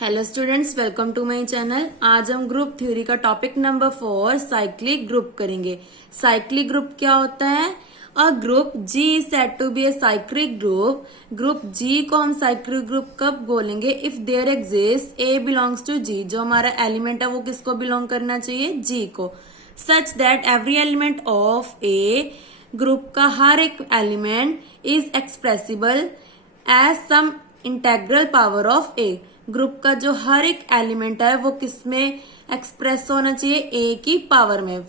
Hello students, welcome to my channel. आज हम group theory का टॉपिक नंबर 4 साइक्लिक ग्रुप करेंगे। साइक्लिक ग्रुप क्या होता है? A group G is said to B a cyclic group. Group G को हम साइक्लिक ग्रुप कब बोलेंगे? If there exist a belongs to G. जो हमारा एलिमेंट है वो किसको बिलोंग करना चाहिए? जी को। Such that every element of A, group का हर एक element is expressible as some integral power of A. Group का जो हर एक एलिमेंट है वो किसमें एक्सप्रेस होना चाहिए? ए की पावर में।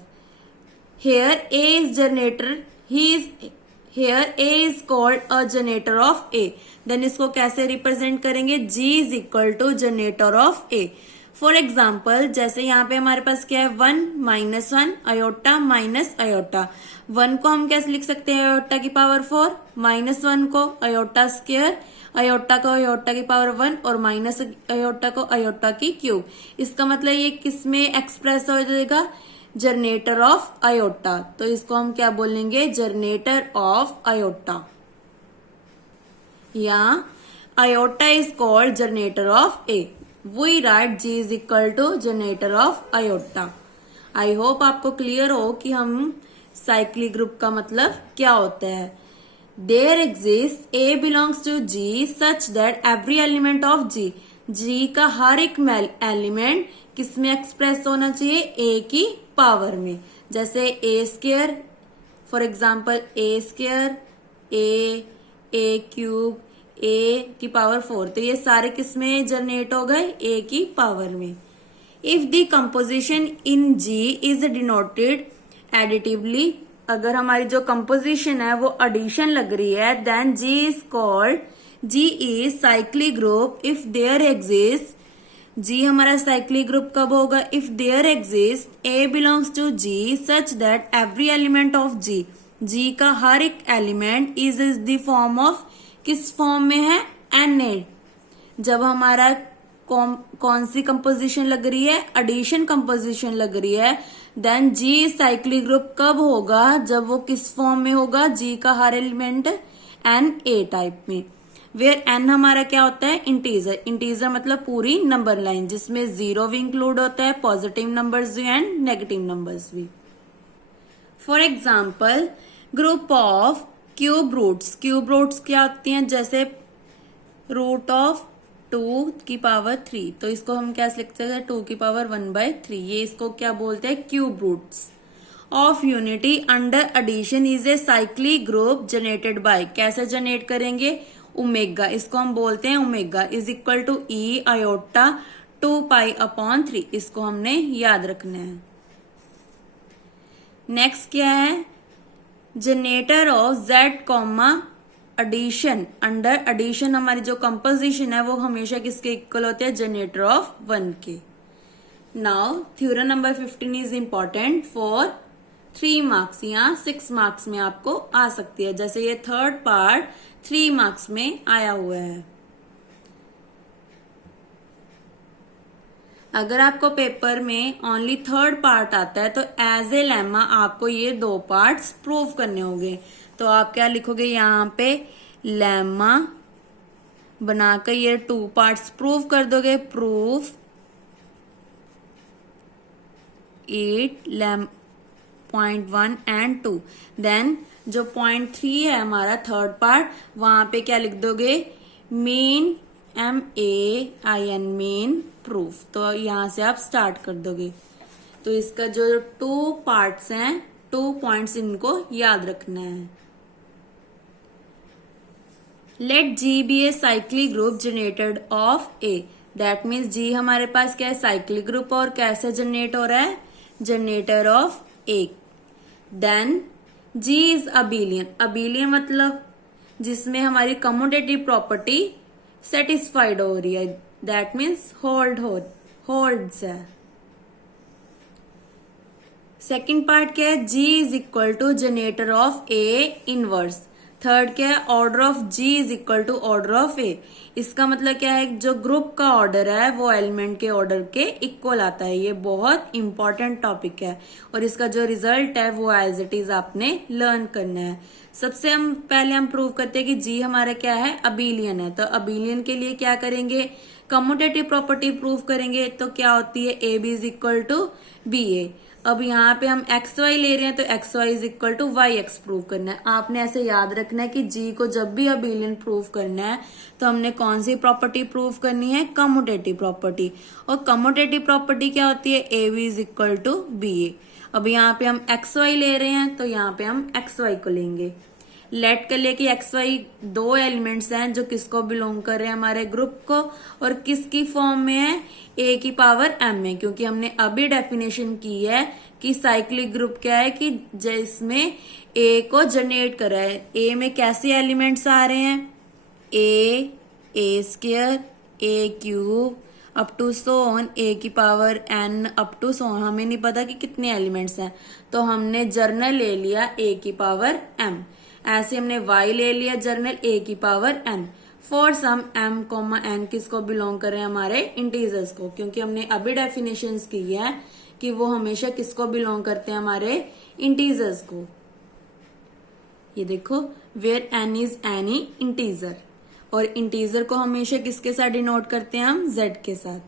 Here a is generator, he is here a is called a generator of a. Then इसको कैसे रिप्रेजेंट करेंगे? G is equal to generator of a. For example, जैसे यहाँ पे हमारे पास क्या है? 1 -1 अयोटा माइनस अयोटा। 1 को हम कैसे लिख सकते हैं? अयोटा की पावर 4, -1 को अयोटा स्क्वायर, अयोटा को अयोटा की पावर 1 और माइनस अयोटा को अयोटा की क्यूब। इसका मतलब ये किसमें एक्सप्रेस हो जाएगा? Generator of iota. तो इसको हम क्या बोलेंगे? जनरेटर ऑफ अयोटा, या iota is called generator of A. We write G is equal to generator of iota. I hope आपको क्लियर हो कि हम साइक्लिक ग्रुप का मतलब क्या होता है। There exist a belongs to G such that every element of G, G का हर एक एलिमेंट किसमें एक्सप्रेस होना चाहिए? ए की पावर में। जैसे a square, for example a square, a cube, a की पावर 4, तो ये सारे किसमें जनरेट हो गए? ए की पावर में। If the composition in G is denoted additively, अगर हमारी जो कंपोजिशन है वो एडिशन लग रही है, then G is called, G is cyclic group if there exist. G हमारा साइक्लिक ग्रुप कब होगा? If there exist a belongs to G such that every element of G, G का हर एक element is the form of, किस form में है? Na। जब हमारा कौन सी कंपोजिशन लग रही है? एडिशन कंपोजिशन लग रही है। देन जी साइक्लिक ग्रुप कब होगा? जब वो किस फॉर्म में होगा? जी का हर एलिमेंट Na टाइप में। वेयर n हमारा क्या होता है? इंटीजर। इंटीजर मतलब पूरी नंबर लाइन, जिसमें 0 भी इंक्लूड होता है, पॉजिटिव नंबर्स भी एंड नेगेटिव नंबर्स भी। For example, group of cube roots. Cube roots क्या होती हैं? जैसे रूट ऑफ 2 की पावर 3, तो इसको हम क्या लिख सकते हैं? 2 की पावर 1/3। ये इसको क्या बोलते हैं? Cube roots of unity under addition is a cyclic group generated by. कैसे जनरेट करेंगे? ओमेगा। इसको हम बोलते हैं omega is equal to e iota 2π/3। इसको हमने याद रखना है। नेक्स्ट क्या है? Generator of Z comma addition. Under addition हमारी जो कंपोजिशन है वो हमेशा किसके इक्वल होते हैं? जनरेटर ऑफ 1 के। Now theorem number 15 is important for 3 marks या 6 मार्क्स में आपको आ सकती है। जैसे ये थर्ड पार्ट 3 मार्क्स में आया हुआ है। अगर आपको पेपर में ओनली थर्ड पार्ट आता है तो एज ए लेमा आपको ये 2 पार्ट्स प्रूव करने होंगे। तो आप क्या लिखोगे यहाँ पे? लेमा बनाकर ये 2 पार्ट्स प्रूव कर दोगे। प्रूफ इट लेम पॉइंट 1 एंड 2। देन जो पॉइंट 3 है हमारा थर्ड पार्ट, वहां पे क्या लिख दोगे? Main MAIN main proof. तो यहां से आप स्टार्ट कर दोगे। तो इसका जो 2 पार्ट्स हैं, 2 पॉइंट्स, इनको याद रखना है। Let G be a cyclic group generated of a. That means G हमारे पास क्या है? Cyclic group. और कैसे जनरेट हो रहा है? Generator of a. Then G is abelian. Abelian मतलब जिसमें हमारी कम्यूटेटिव प्रॉपर्टी सेटिस्फाइड हो रही है। दैट मीन्स होल्ड्स है। सेकेंड पार्ट क्या है? G is equal to generator of a inverse. Third क्या है? Order of G is equal to order of ए। इसका मतलब क्या है? जो ग्रुप का ऑर्डर है वो एलिमेंट के ऑर्डर के इक्वल आता है। ये बहुत इंपॉर्टेंट टॉपिक है और इसका जो रिजल्ट है वो एज इट इज आपने लर्न करना है। सबसे पहले हम प्रूव करते हैं कि जी हमारा क्या है? अबिलियन है। तो अबिलियन के लिए क्या करेंगे? कम्यूटेटिव प्रॉपर्टी प्रूव करेंगे तो क्या होती है, a b is equal to B a. अब यहाँ पे हम एक्स वाई ले रहे हैं तो X Y is equal to Y X prove करना है। आपने ऐसे याद रखना है कि जी को जब भी अबेलियन प्रूव करना है तो हमने कौन सी प्रॉपर्टी प्रूव करनी है, कम्यूटेटिव प्रॉपर्टी। और कम्यूटेटिव प्रॉपर्टी क्या होती है, a b is equal to B a. अब यहाँ पे हम एक्स वाई ले रहे हैं तो यहाँ पे हम एक्स वाई को लेंगे। लेट कर लिया कि एक्स वाई दो एलिमेंट्स हैं जो किसको बिलोंग कर रहे हैं, हमारे ग्रुप को, और किसकी फॉर्म में है, ए की पावर एम में। क्योंकि हमने अभी डेफिनेशन की है कि साइक्लिक ग्रुप क्या है कि जिसमें ए को जनरेट करा है। ए में कैसे एलिमेंट्स आ रहे हैं, a square, a cube up to so on, a की power n up to so on. हमें नहीं पता कि कितने एलिमेंट्स हैं तो हमने जर्नल ले लिया ए की पावर एम। ऐसे हमने y ले लिया जर्नल a की power n। For some m comma n किसको बिलोंग कर रहे हैं, हमारे इंटीजर्स को। क्योंकि हमने अभी डेफिनेशंस की है कि वो हमेशा किसको बिलोंग करते हैं, हमारे इंटीजर्स को। ये देखो, where n is any integer, और इंटीजर को हमेशा किसके साथ डिनोट करते हैं हम, z के साथ।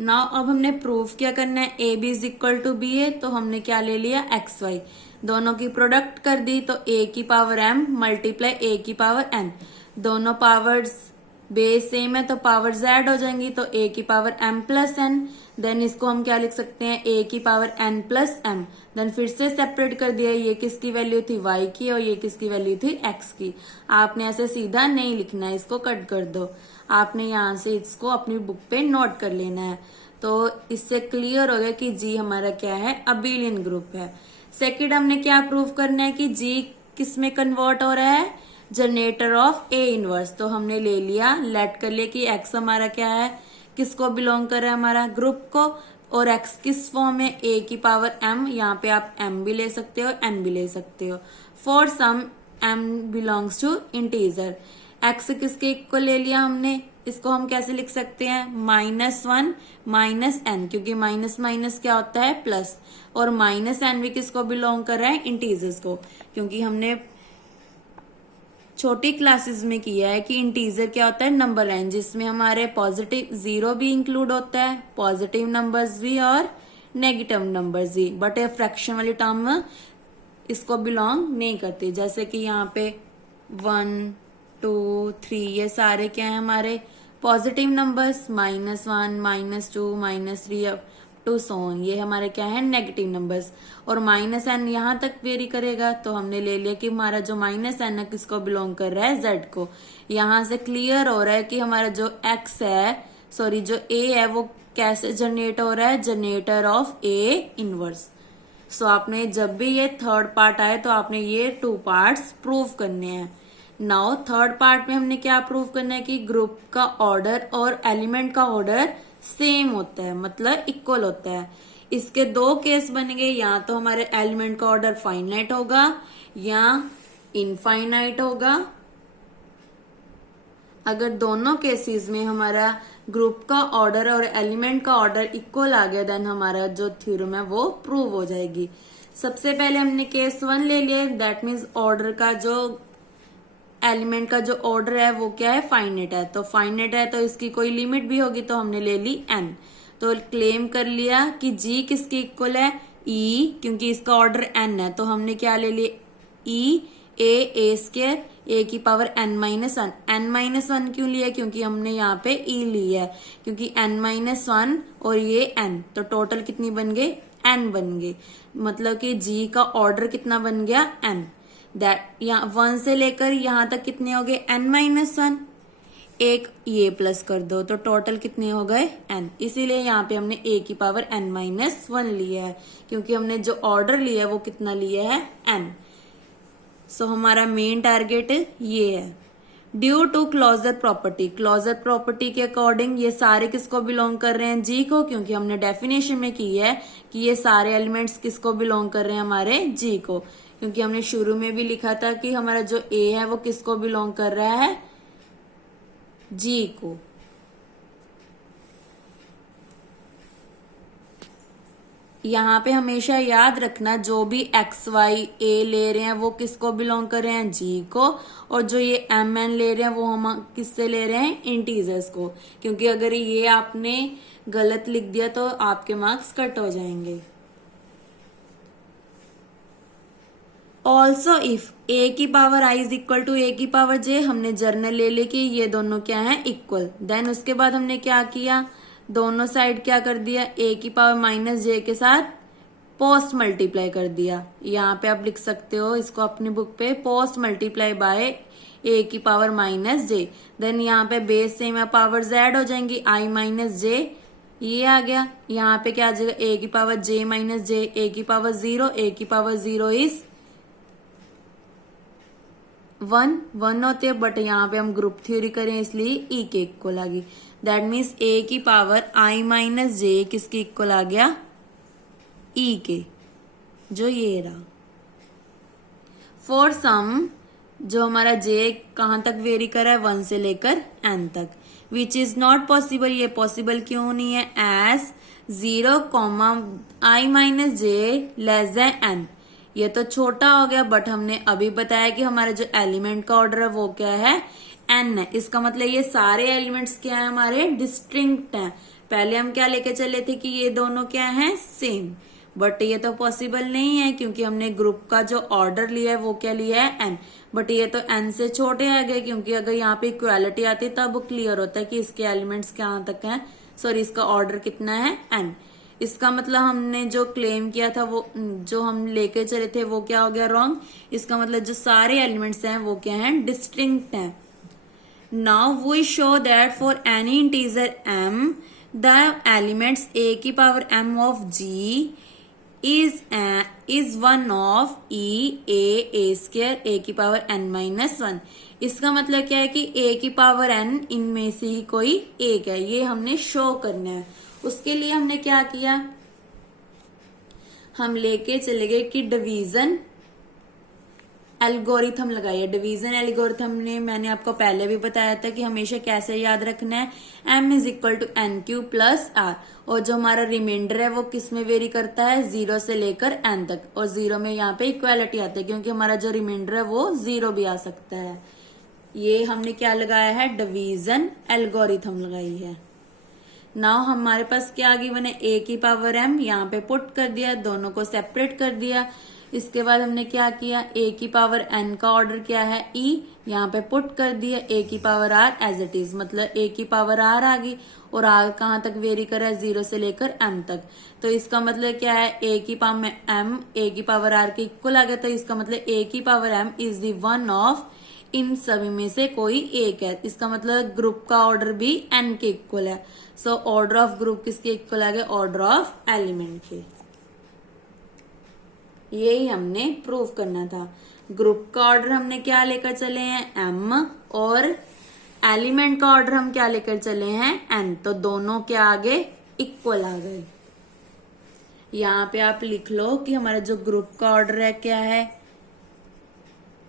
नाउ अब हमने प्रूफ क्या करना है, a b is equal to B a. तो हमने क्या ले लिया, एक्स वाई, दोनों की प्रोडक्ट कर दी तो ए की पावर एम मल्टीप्लाई ए की पावर एन। दोनों पावर्स बेस सेम है तो पावर्स ऐड हो जाएंगी तो ए की power M plus N. Then इसको हम क्या लिख सकते हैं, ए की power N plus M. Then फिर से सेपरेट कर दिया, ये किसकी वैल्यू थी, वाई की, और ये किसकी वैल्यू थी, एक्स की। आपने ऐसे सीधा नहीं लिखना है, इसको कट कर दो। आपने यहाँ से इसको अपनी बुक पे नोट कर लेना है। तो इससे क्लियर हो गया कि जी हमारा क्या है, अबेलियन ग्रुप है। सेकेंड हमने क्या प्रूव करना है कि जी किस में कन्वर्ट हो रहा है, जनरेटर ऑफ ए इनवर्स। तो हमने ले लिया, लेट कर लिया कि एक्स हमारा क्या है, किसको बिलोंग कर रहा है, हमारा ग्रुप को, और एक्स किस फॉर्म में, ए की पावर एम। यहाँ पे आप एम भी ले सकते हो, एन भी ले सकते हो। For some M belongs to integer, X किसके इक्वल ले लिया हमने, इसको हम कैसे लिख सकते हैं, -1 माइनस एन, क्योंकि माइनस माइनस क्या होता है, प्लस। और माइनस एन भी किसको बिलोंग कर रहा है, इंटीजर्स को। क्योंकि हमने छोटी क्लासेस में किया है कि इंटीजर क्या होता है, नंबर लाइन, जिसमें हमारे पॉजिटिव 0 भी इंक्लूड होता है, पॉजिटिव नंबर्स भी और नेगेटिव नंबर्स भी। बट ये फ्रैक्शन वाली टर्म इसको बिलोंग नहीं करती। जैसे कि यहाँ पे 1 2 3 ये सारे क्या है, हमारे positive numbers, -1 -2 -3 to so on, ये हमारे क्या है, नेगेटिव नंबर्स। और माइनस एन यहाँ तक वेरी करेगा तो हमने ले लिया कि हमारा जो माइनस एन है किसको बिलोंग कर रहा है, जेड को। यहाँ से क्लियर हो रहा है कि हमारा जो एक्स है, सॉरी जो ए है, वो कैसे जनरेट हो रहा है, जनरेटर ऑफ ए इनवर्स। सो आपने जब भी ये थर्ड पार्ट आए तो आपने ये 2 पार्ट्स प्रूव करने हैं। नाउ थर्ड पार्ट में हमने क्या प्रूव करना है कि ग्रुप का ऑर्डर और एलिमेंट का ऑर्डर सेम होता है, मतलब इक्वल होता है। इसके 2 केस बनेंगे, या तो हमारे एलिमेंट का ऑर्डर फाइनाइट होगा या इनफाइनाइट होगा। अगर दोनों केसेस में हमारा ग्रुप का ऑर्डर और एलिमेंट का ऑर्डर इक्वल आ गया देन हमारा जो थ्योरम है वो प्रूव हो जाएगी। सबसे पहले हमने केस 1 ले लिया, दैट मीन्स ऑर्डर का जो एलिमेंट का जो ऑर्डर है वो क्या है, फाइनाइट है। तो फाइनाइट है तो इसकी कोई लिमिट भी होगी तो हमने ले ली n। तो क्लेम कर लिया कि g किसके इक्वल है, e, क्योंकि इसका ऑर्डर n है तो हमने क्या ले लिया, e a स्क्वायर a की पावर n-1। n-1 क्यों लिया, क्योंकि हमने यहाँ पे e लिया है, क्योंकि n-1 और ये n, तो टोटल कितनी बन गई, n बन गई। मतलब कि g का ऑर्डर कितना बन गया, n। दैट यहाँ 1 से लेकर यहाँ तक कितने हो गए, n-1। एक ये प्लस कर दो तो टोटल कितने हो गए, n। इसीलिए यहाँ पे हमने a की पावर n-1 लिया है, क्योंकि हमने जो ऑर्डर लिया है वो कितना लिया है, n। सो हमारा मेन टारगेट ये है। Due to closure property, closure property के अकॉर्डिंग ये सारे किसको बिलोंग कर रहे हैं, जी को, क्योंकि हमने डेफिनेशन में की है कि ये सारे एलिमेंट्स किसको बिलोंग कर रहे हैं, हमारे जी को। क्योंकि हमने शुरू में भी लिखा था कि हमारा जो ए है वो किसको बिलोंग कर रहा है, जी को। यहाँ पे हमेशा याद रखना जो भी एक्स वाई ए ले रहे हैं वो किसको बिलोंग कर रहे हैं, जी को, और जो ये एम एन ले रहे हैं वो हम किससे ले रहे हैं, इंटीजर्स को, क्योंकि अगर ये आपने गलत लिख दिया तो आपके मार्क्स कट हो जाएंगे। ऑल्सो इफ ए की power i is equal to a की पावर जे, हमने जर्नल ले लेके ये दोनों क्या है, इक्वल। देन उसके बाद हमने क्या किया, दोनों साइड क्या कर दिया, ए की पावर माइनस जे के साथ पोस्ट मल्टीप्लाई कर दिया। यहाँ पे आप लिख सकते हो इसको अपनी बुक पे, पोस्ट मल्टीप्लाई बाय ए की पावर माइनस जे। देन यहाँ पे बेस से में पावर जेड हो जाएंगी, आई माइनस जे, ये आ गया। यहाँ पे क्या आ जाएगा, ए की पावर जे माइनस जे, ए की पावर 0, ए की पावर 0 इज 1 होते हैं, बट यहाँ पे हम ग्रुप थ्योरी करें इसलिए ई के इक्वल आ गई। दैट मीन्स ए की पावर आई माइनस जे किसके इक्वल आ गया, ई के, जो ये रहा। फॉर सम, जो हमारा जे कहां तक वेरी कर रहा है, 1 से लेकर n तक, विच इज नॉट पॉसिबल, ये पॉसिबल क्यों नहीं है, एज 0, आई माइनस जे लेस देन n, ये तो छोटा हो गया, बट हमने अभी बताया कि हमारा जो एलिमेंट का ऑर्डर है वो क्या है, n है। इसका मतलब ये सारे एलिमेंट्स क्या है, हमारे डिस्टिंक्ट हैं। पहले हम क्या लेके चले थे कि ये दोनों क्या है, सेम, बट ये तो पॉसिबल नहीं है क्योंकि हमने ग्रुप का जो ऑर्डर लिया है वो क्या लिया है, n, बट ये तो n से छोटे आ गए, क्योंकि अगर यहाँ पे इक्वालिटी आती तब क्लियर होता है कि इसके एलिमेंट्स कहाँ तक हैं, सॉरी इसका ऑर्डर कितना है, n। इसका मतलब हमने जो क्लेम किया था वो, जो हम लेके चले थे वो क्या हो गया, रॉन्ग। इसका मतलब जो सारे एलिमेंट्स हैं वो क्या हैं, डिस्टिंक्ट हैं। Now we show that for any integer m the elements a की power m of g is 1 of a square a की पावर n माइनस 1। इसका मतलब क्या है कि a की पावर n इनमें से ही कोई एक है, ये हमने शो करना है। उसके लिए हमने क्या किया, हम लेके चले गए कि डिवीजन एल्गोरिथम लगाइए। डिवीजन एल्गोरिथम ने मैंने आपको पहले भी बताया था कि हमेशा कैसे याद रखना है, m is equal to N Q plus R, और जो हमारा रिमाइंडर है वो किस में वेरी करता है, 0 से लेकर n तक, और 0 में यहाँ पे इक्वालिटी आती है क्योंकि हमारा जो रिमाइंडर है वो 0 भी आ सकता है। ये हमने क्या लगाया है, डिवीजन एल्गोरिथम लगाई है। नाउ हमारे पास क्या गिवन है, a की पावर m, यहाँ पे पुट कर दिया, दोनों को सेपरेट कर दिया। इसके बाद हमने क्या किया, a की पावर n का ऑर्डर क्या है, e, यहाँ पे पुट कर दिया, a की power r as it is, मतलब a की पावर r आ गई, और r कहाँ तक वेरी कर रहा है, 0 से लेकर m तक। तो इसका मतलब क्या है, a की पावर m a की पावर r के इक्वल आ गया, तो इसका मतलब a की power m is the 1 of, इन सभी में से कोई एक है। इसका मतलब ग्रुप का ऑर्डर भी n के इक्वल है। सो ऑर्डर ऑफ ग्रुप किसके इक्वल आ गया, ऑर्डर ऑफ एलिमेंट के। यही हमने प्रूव करना था। ग्रुप का ऑर्डर हमने क्या लेकर चले हैं, m, और एलिमेंट का ऑर्डर हम क्या लेकर चले हैं, n, तो दोनों के आगे इक्वल आ गए। यहाँ पे आप लिख लो कि हमारा जो ग्रुप का ऑर्डर है क्या है,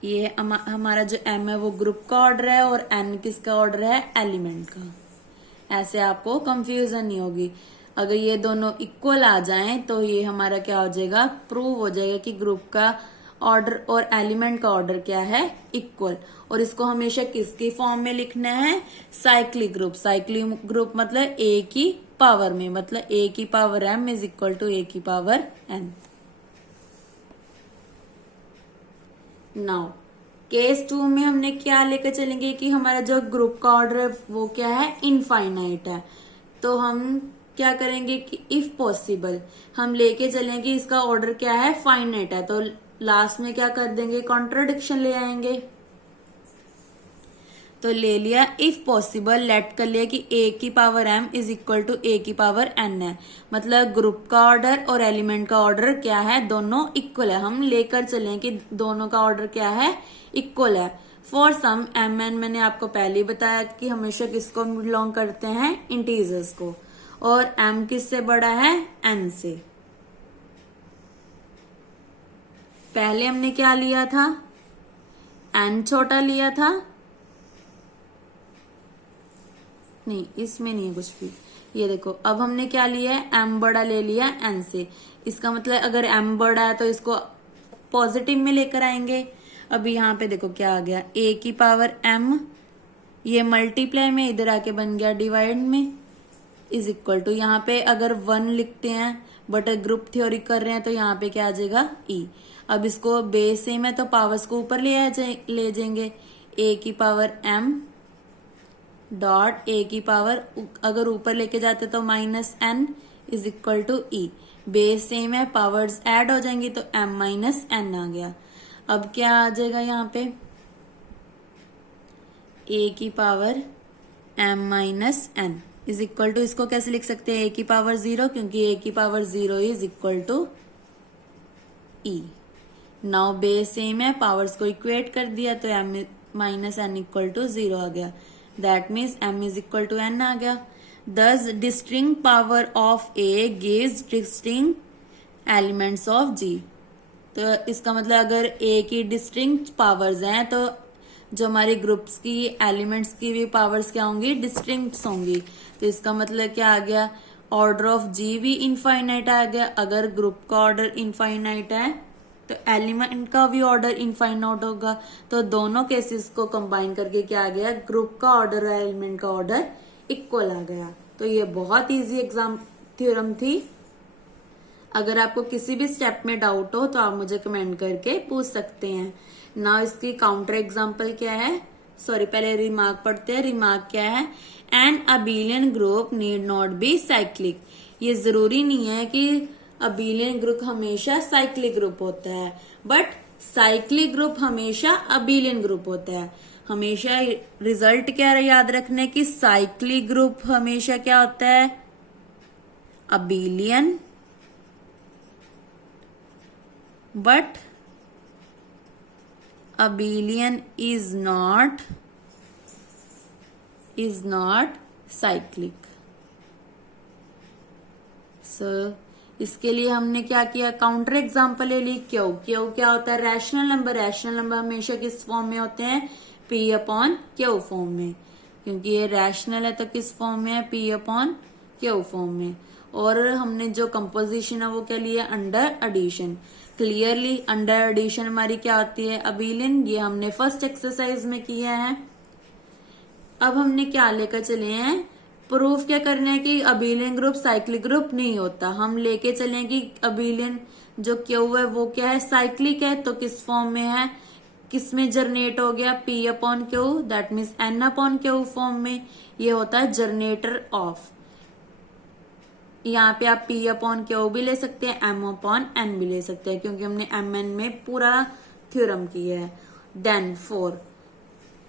ये हमारा जो m है वो ग्रुप का ऑर्डर है, और n किसका ऑर्डर है, एलिमेंट का। ऐसे आपको कंफ्यूजन नहीं होगी। अगर ये दोनों इक्वल आ जाएं तो ये हमारा क्या हो जाएगा, प्रूव हो जाएगा कि ग्रुप का ऑर्डर और एलिमेंट का ऑर्डर क्या है, इक्वल। और इसको हमेशा किसकी फॉर्म में लिखना है, साइक्लिक ग्रुप। साइक्लिक ग्रुप मतलब a की पावर में, मतलब a की power m is equal to a की पावर n। नाउ केस 2 में हमने क्या लेकर चलेंगे कि हमारा जो ग्रुप का ऑर्डर है वो क्या है, इनफाइनाइट है। तो हम क्या करेंगे कि इफ पॉसिबल हम लेके चलेंगे इसका ऑर्डर क्या है, फाइनाइट है, तो लास्ट में क्या कर देंगे, कॉन्ट्राडिक्शन ले आएंगे। तो ले लिया, इफ पॉसिबल लेट कर लिया कि a की power m is equal to a की पावर n है, मतलब ग्रुप का ऑर्डर और एलिमेंट का ऑर्डर क्या है, दोनों इक्वल है। हम लेकर चले कि दोनों का ऑर्डर क्या है, इक्वल है। फॉर सम m n, मैंने आपको पहले ही बताया कि हमेशा किसको बिलोंग करते हैं, इंटीजर्स को, और m किससे बड़ा है, n से। पहले हमने क्या लिया था, n छोटा लिया था, नहीं इसमें नहीं है कुछ भी, ये देखो अब हमने क्या लिया है, m बड़ा ले लिया n से। इसका मतलब अगर m बड़ा है तो इसको पॉजिटिव में लेकर आएंगे। अब यहाँ पे देखो क्या आ गया, a की पावर m, ये मल्टीप्लाई में इधर आके बन गया डिवाइड में, इज इक्वल टू यहाँ पे अगर 1 लिखते हैं बट ग्रुप थ्योरी कर रहे हैं तो यहाँ पे क्या आ जाएगा e। अब इसको बेस सेम है तो पावर्स को ऊपर ले जाएंगे, a की पावर m डॉट a की पावर अगर ऊपर लेके जाते तो minus n is equal to e। Base same है, पावर्स ऐड हो जाएंगी तो m माइनस n आ गया। अब क्या आ जाएगा यहाँ पे, a की power m minus n is equal to, इसको कैसे लिख सकते हैं, a की पावर 0, क्योंकि a की power 0 is equal to e। Now base same है, पावर्स को इक्वेट कर दिया तो m minus n equal to 0 आ गया। That means m is equal to n आ गया। Thus distinct power of a gives distinct elements of g। तो इसका मतलब अगर a की डिस्टिंक्ट पावर्स हैं तो जो हमारे ग्रुप्स की एलिमेंट्स की भी पावर्स क्या होंगी, डिस्टिंक्ट होंगी। तो इसका मतलब क्या आ गया, ऑर्डर ऑफ g भी इनफाइनाइट आ गया। अगर ग्रुप का ऑर्डर इनफाइनाइट है तो एलिमेंट का भी ऑर्डर इनफाइनाइट होगा। तो दोनों केसेस को कंबाइन करके क्या आ गया, ग्रुप का ऑर्डर और एलिमेंट का ऑर्डर इक्वल आ गया। तो ये बहुत इजी एग्जाम थ्योरम थी। अगर आपको किसी भी स्टेप में डाउट हो तो आप मुझे कमेंट करके पूछ सकते हैं। ना इसकी काउंटर एग्जांपल क्या है, सॉरी पहले रिमार्क पढ़ते हैं। रिमार्क क्या है, an abelian group need not be cyclic. ये जरूरी नहीं है कि अबिलियन ग्रुप हमेशा साइक्लिक ग्रुप होता है, बट साइक्लिक ग्रुप हमेशा अबिलियन ग्रुप होता है। हमेशा रिजल्ट क्या याद रखने की, साइक्लिक ग्रुप हमेशा क्या होता है, abelian, but abelian is not cyclic। सो इसके लिए हमने क्या किया, काउंटर एग्जांपल ले ली। क्यू क्या होता है, रैशनल नंबर। रैशनल नंबर हमेशा किस फॉर्म में होते हैं, p अपॉन क्यू फॉर्म में, क्योंकि ये रैशनल है तो किस फॉर्म में है, p अपॉन क्यू फॉर्म में। और हमने जो कंपोजिशन है वो क्या लिया, under addition. Clearly under addition हमारी क्या होती है, अबिलियन। ये हमने फर्स्ट एक्सरसाइज में किया है। अब हमने क्या लेकर चले हैं, प्रूफ क्या करना है कि अबिलियन ग्रुप साइक्लिक ग्रुप नहीं होता। हम लेके चले कि अबिलियन जो क्यू है वो क्या है, साइक्लिक है। तो किस फॉर्म में है, किस में जर्नेट हो गया, p upon Q, that means n upon Q form में। ये होता है जर्नेटर ऑफ। यहाँ पे आप p अपॉन क्यू भी ले सकते हैं, m अपॉन n भी ले सकते हैं, क्योंकि हमने mn में पूरा थ्योरम किया है। देन 4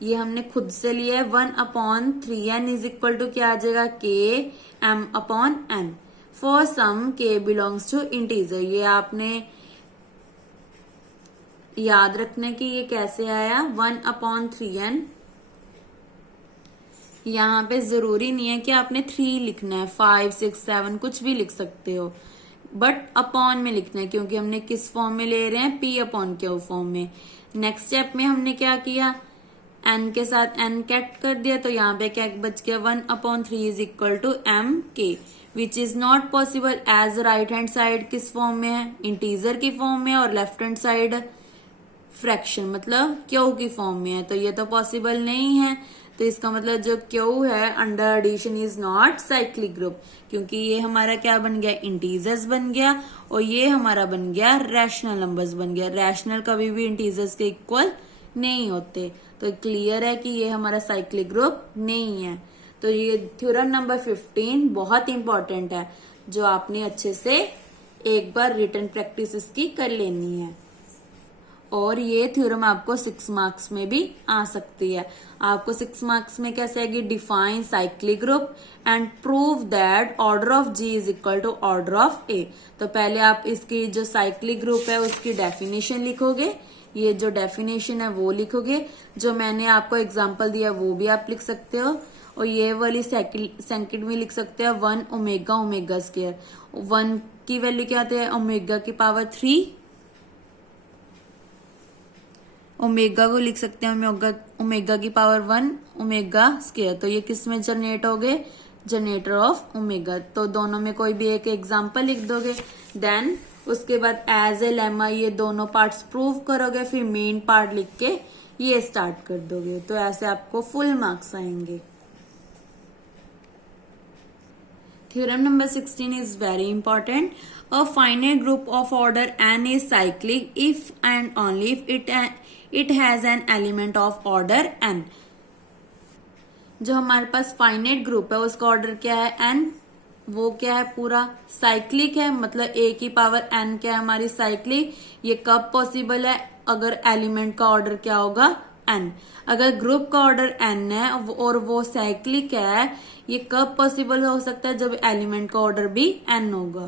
ये हमने खुद से लिया है, 1/3n इज इक्वल टू क्या आ जाएगा, k m upon n। For some k belongs to integer. ये आपने याद रखने की ये कैसे आया, 1/3n। यहाँ पे जरूरी नहीं है कि आपने 3 लिखना है, 5 6 7 कुछ भी लिख सकते हो, बट अपॉन में लिखना है, क्योंकि हमने किस फॉर्म में ले रहे हैं, p अपॉन क्यू फॉर्म में। नेक्स्ट स्टेप में हमने क्या किया, n के साथ n कैट कर दिया, तो यहाँ पे क्या बच गया, 1/3 is equal to m k, which is not possible as right hand side किस फॉर्म में है, इंटीजर की फॉर्म में, और लेफ्ट हैंड साइड फ्रैक्शन मतलब क्यू की फॉर्म में है। तो ये तो पॉसिबल नहीं है। तो इसका मतलब जो क्यू है under addition is not cyclic group, क्योंकि ये हमारा क्या बन गया, इंटीजर्स बन गया, और ये हमारा बन गया रैशनल नंबर्स बन गया। रैशनल कभी भी इंटीजर्स के इक्वल नहीं होते। तो क्लियर है कि ये हमारा साइक्लिक ग्रुप नहीं है। तो ये थ्योरम नंबर 15 बहुत इंपॉर्टेंट है, जो आपने अच्छे से एक बार रिटन प्रैक्टिस इसकी कर लेनी है। और ये थ्योरम आपको 6 मार्क्स में भी आ सकती है। आपको 6 मार्क्स में कैसे आएगी, define cyclic group and prove that order of G is equal to order of a. तो पहले आप इसकी जो साइक्लिक ग्रुप है उसकी डेफिनेशन लिखोगे, ये जो डेफिनेशन है वो लिखोगे, जो मैंने आपको एग्जाम्पल दिया वो भी आप लिख सकते हो, और ये वाली सेकंड में लिख सकते हो 1 ओमेगा ओमेगा स्क्वायर। 1 की वैल्यू क्या आती है, ओमेगा की पावर 3, ओमेगा को लिख सकते हैं ओमेगा की पावर 1 ओमेगा स्क्वायर। तो ये किस में जनरेट हो गए, जनरेटर ऑफ ओमेगा। तो दोनों में कोई भी एक एग्जाम्पल लिख दोगे, देन उसके बाद एज ए लेमा ये दोनों पार्ट्स प्रूव करोगे, फिर मेन पार्ट लिख के ये स्टार्ट कर दोगे। तो ऐसे आपको फुल मार्क्स आएंगे। Theorem number 16 is very important. A finite group of order n is cyclic if and only if it has an element of order n. जो हमारे पास फाइनाइट ग्रुप है उसका ऑर्डर क्या है n, वो क्या है पूरा साइक्लिक है, मतलब a की पावर n क्या है हमारी साइक्लिक। ये कब पॉसिबल है, अगर एलिमेंट का ऑर्डर क्या होगा n। अगर ग्रुप का ऑर्डर n है और वो साइक्लिक है, ये कब पॉसिबल हो सकता है, जब एलिमेंट का ऑर्डर भी n होगा।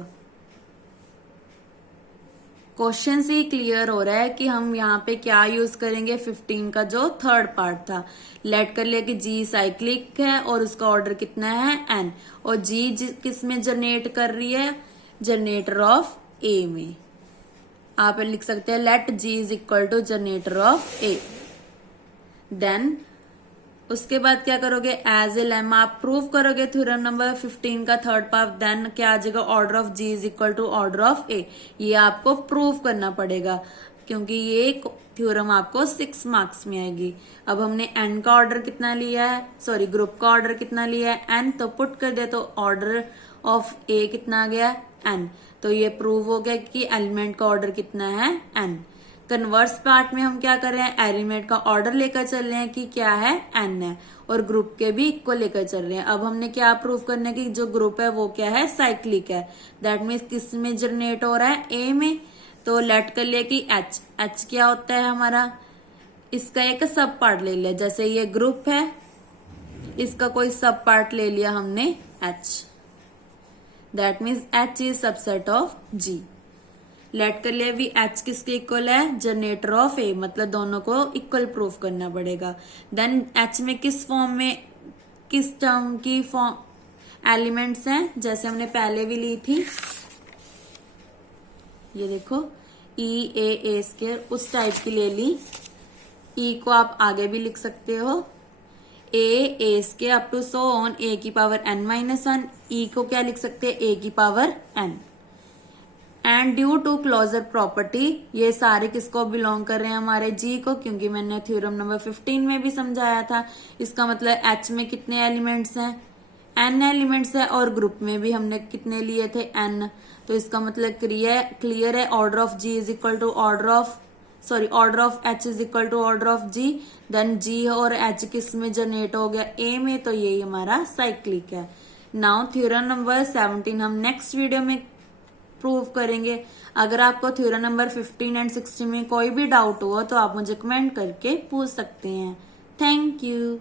क्वेश्चन से ही क्लियर हो रहा है कि हम यहाँ पे क्या यूज करेंगे, 15 का जो थर्ड पार्ट था। लेट कर लिया कि जी साइक्लिक है और उसका ऑर्डर कितना है n, और जी किस में जनरेट कर रही है, जनरेटर ऑफ ए में। आप लिख सकते हैं let G is equal to generator of a. Then उसके बाद क्या करोगे, एज ए लेमा आप प्रूव करोगे थ्योरम नंबर 15 का थर्ड पार्ट। देन क्या आ जाएगा, order of G is equal to order of a. ये आपको प्रूव करना पड़ेगा क्योंकि ये थ्योरम आपको 6 मार्क्स में आएगी। अब हमने एन का ऑर्डर कितना लिया है, सॉरी ग्रुप का ऑर्डर कितना लिया है एन, तो पुट कर दिया तो ऑर्डर ऑफ ए कितना आ गया एन। तो ये प्रूव हो गया कि एलिमेंट का ऑर्डर कितना है एन। कन्वर्स पार्ट में हम क्या कर रहे हैं, एलिमेंट का ऑर्डर लेकर चल रहे हैं कि क्या है n है, और ग्रुप के भी इक्वल लेकर चल रहे हैं। अब हमने क्या प्रूव करना है कि जो ग्रुप है वो क्या है, साइक्लिक है। दैट मीन्स किस में जनरेट हो रहा है, a में। तो लेट कर लिया कि h क्या होता है हमारा, इसका एक सब पार्ट ले लिया। जैसे ये ग्रुप है, इसका कोई सब पार्ट ले लिया हमने h। That means h is subset of g। Let कर लिया भी h किसके इक्वल है, जनरेटर ऑफ ए, मतलब दोनों को इक्वल प्रूफ करना पड़ेगा। देन h में किस फॉर्म में, किस टर्म की फॉर्म एलिमेंट्स हैं, जैसे हमने पहले भी ली थी, ये देखो ए स्क्वायर उस टाइप की ले ली। ई को आप आगे भी लिख सकते हो, a square up to so on a की पावर n-1। ई को क्या लिख सकते हैं, ए की power n। And due to closure property, ये सारे किसको बिलोंग कर रहे हैं, हमारे जी को, क्योंकि मैंने थ्योरम नंबर 15 में भी समझाया था। इसका मतलब h में कितने एलिमेंट्स हैं, n एलिमेंट्स है, और ग्रुप में भी हमने कितने लिए थे n। तो इसका मतलब क्लियर है, order of G is equal to order of h is equal to order of G. Then G और h किस में जनरेट हो गया, a में, तो यही हमारा साइक्लिक है। नाउ थ्योरम नंबर 17 हम नेक्स्ट वीडियो में प्रूव करेंगे। अगर आपको थ्योरम नंबर 15 एंड 16 में कोई भी डाउट हुआ तो आप मुझे कमेंट करके पूछ सकते हैं। Thank you.